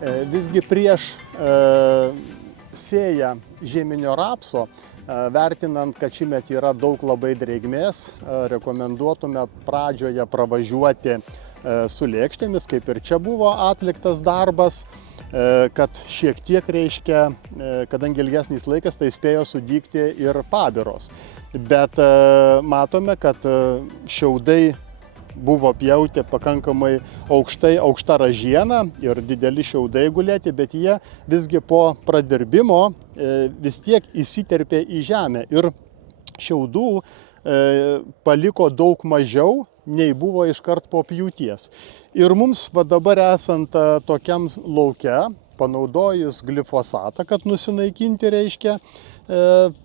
Visgi prieš sėją žieminio rapso, vertinant, kad šįmet yra daug labai drėgmės, rekomenduotume pradžioje pravažiuoti su lėkštėmis, kaip ir čia buvo atliktas darbas, kad šiek tiek reiškia, kadangi ilgesnis laikas, tai spėjo sudygti ir pabiros. Bet matome, kad šiaudai buvo pjauti pakankamai aukšta ražiena ir dideli šiaudai gulėti, bet jie visgi po pradirbimo vis tiek įsiterpė į žemę ir šiaudų paliko daug mažiau, nei buvo iškart po pjūties. Ir mums va dabar esant tokiam lauke, panaudojus glifosatą, kad nusinaikinti reiškia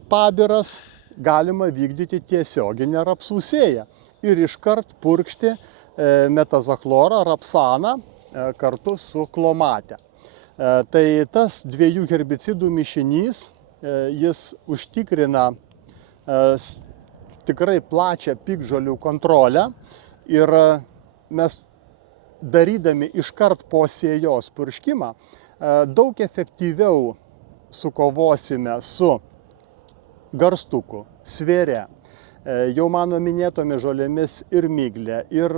pabiras, galima vykdyti tiesioginę rapsų sėją ir iškart purkšti metazochlorą, rapsaną kartu su klomate. Tai tas dviejų herbicidų mišinys, jis užtikrina tikrai plačią piktžolių kontrolę ir mes darydami iškart po sėjos purškimą daug efektyviau sukovosime su garstuku, svėre, jau mano minėtomis žolėmis ir miglė, ir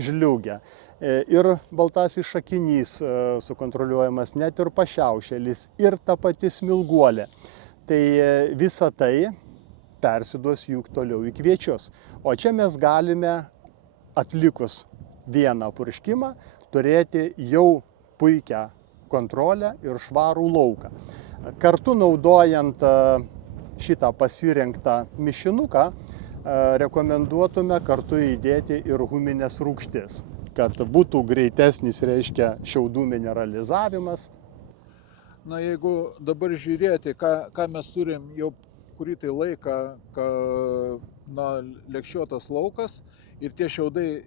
žliugė, ir baltasis šakinys sukontroliuojamas, net ir pašiaušėlis, ir ta pati smilguolė. Tai visa tai persiduos juk toliau į kviečius. O čia mes galime, atlikus vieną purškimą, turėti jau puikią kontrolę ir švarų lauką. Kartu naudojant šitą pasirinktą mišinuką, rekomenduotume kartu įdėti ir huminės rūgštis, kad būtų greitesnis, reiškia, šiaudų mineralizavimas. Na, jeigu dabar žiūrėti, ką mes turim jau kurį tai laiką, lėkščiotas laukas ir tie šiaudai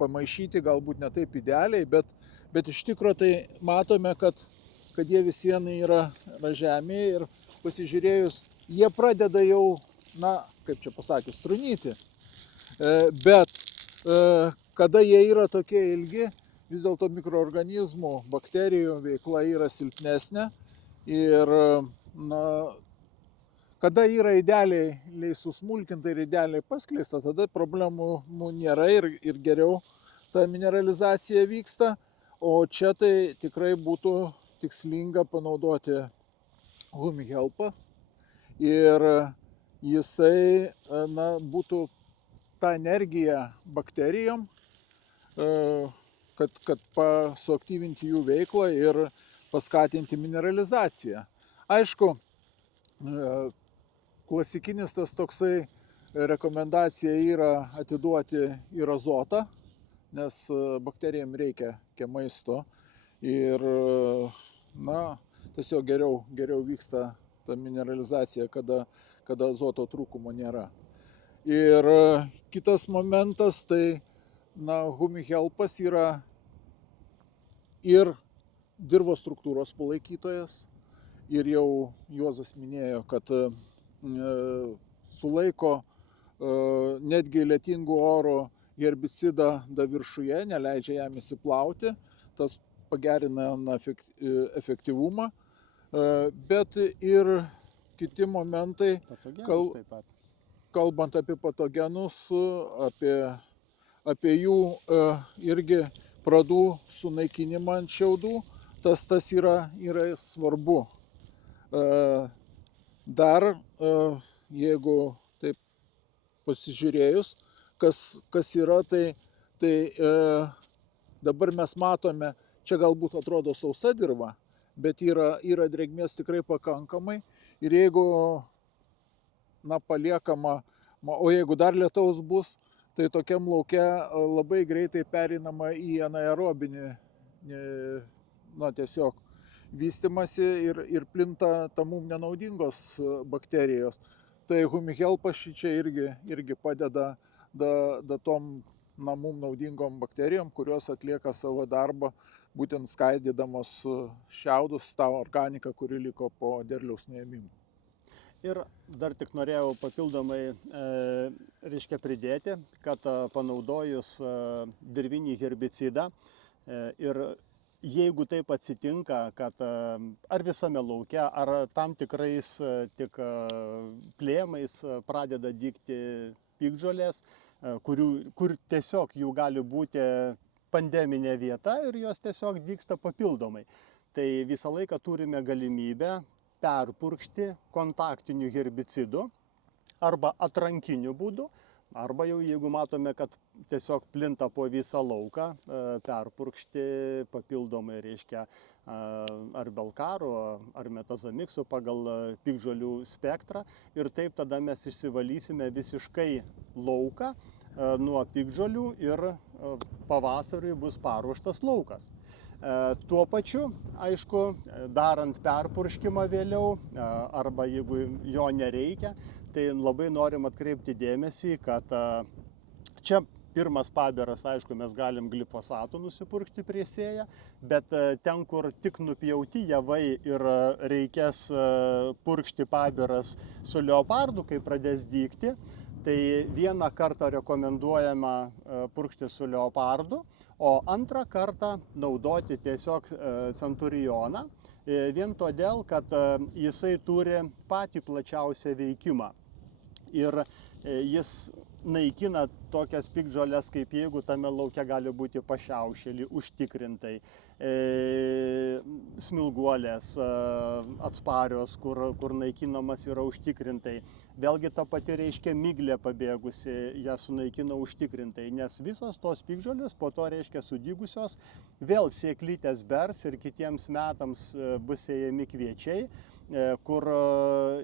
pamaišyti galbūt ne taip idealiai, bet iš tikro tai matome, kad jie vis viena yra žemėje ir pasižiūrėjus, jie pradeda jau, kaip čia pasakius, trunyti. Bet kada jie yra tokie ilgi, vis dėlto mikroorganizmų, bakterijų veikla yra silpnesnė ir kada yra idealiai susmulkinta ir idealiai paskleista, tada problemų nėra ir geriau ta mineralizacija vyksta. O čia tai tikrai būtų tikslinga panaudoti HumiHelpą ir jisai būtų ta energija bakterijom, kad suaktyvinti jų veiklą ir paskatinti mineralizaciją. Aišku, klasikinis tas toksai rekomendacija yra atiduoti ir azotą, nes bakterijam reikia maisto ir tiesiog geriau vyksta ta mineralizacija, kada azoto trūkumo nėra. Ir kitas momentas, tai HumiHelpas yra ir dirvos struktūros palaikytojas. Ir jau Juozas minėjo, kad sulaiko netgi lietingų oro herbicidą viršuje, neleidžia jam įsiplauti, tas pagerina efektyvumą, bet ir kiti momentai, kalbant apie patogenus, apie jų irgi pradų sunaikinimą ant šiaudų, tas yra svarbu. Dar, jeigu taip pasižiūrėjus, kas yra, tai dabar mes matome, čia galbūt atrodo sausa dirva, bet yra drėgmės tikrai pakankamai ir jeigu paliekama, o jeigu dar lietaus bus, tai tokiam lauke labai greitai pereinama į anaerobinį tiesiog vystimasi ir plinta mum nenaudingos bakterijos. Tai HumiHelpas čia irgi padeda tom mum naudingom bakterijom, kurios atlieka savo darbą, būtent skaidydamos šiaudus, tą organiką, kuri liko po derliaus nuėmimo. Ir dar tik norėjau papildomai pridėti, kad panaudojus dirvinį herbicidą ir jeigu taip atsitinka, kad ar visame lauke, ar tam tikrais tik plėmais pradeda dygti piktžolės, kur tiesiog jų gali būti pandeminė vieta ir jos tiesiog dygsta papildomai. Tai visą laiką turime galimybę perpurkšti kontaktiniu herbicidu arba atrankiniu būdu, arba jau jeigu matome, kad tiesiog plinta po visą lauką, perpurkšti papildomai, reiškia, ar belkaru, ar metazamiksu pagal piktžolių spektrą, ir taip tada mes išsivalysime visiškai lauką nuo piktžolių ir pavasariui bus paruoštas laukas. Tuo pačiu, aišku, darant perpurškimą vėliau, arba jeigu jo nereikia, tai labai norim atkreipti dėmesį, kad čia pirmas paberas, aišku, mes galim glifosatų nusipurkšti prie sėją, bet ten, kur tik nupjauti javai ir reikės purkšti paberas su leopardu, kai pradės dygti, tai vieną kartą rekomenduojama purkšti su leopardu, o antrą kartą naudoti tiesiog centurioną, vien todėl, kad jisai turi patį plačiausią veikimą. Ir jis naikina tokias piktžoles, kaip jeigu tame lauke gali būti pašiaušėlį užtikrintai, smilguolės atsparios, kur naikinamas yra užtikrintai. Vėlgi ta pati, reiškia, miglė pabėgusi, ją sunaikina užtikrintai, nes visos tos piktžolės po to, reiškia, sudygusios, vėl sėklytės bers ir kitiems metams bus sėjami kviečiai, kur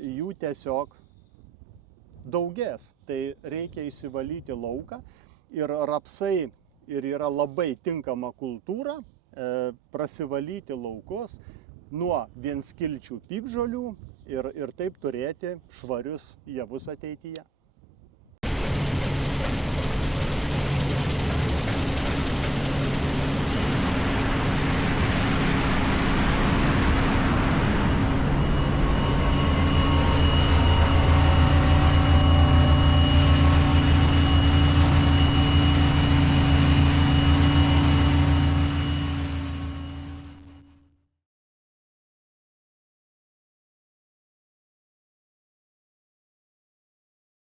jų tiesiog daugės. Tai reikia išsivalyti lauką ir rapsai ir yra labai tinkama kultūra prasivalyti laukus nuo vienskilčių piktžolių ir taip turėti švarius javus ateityje.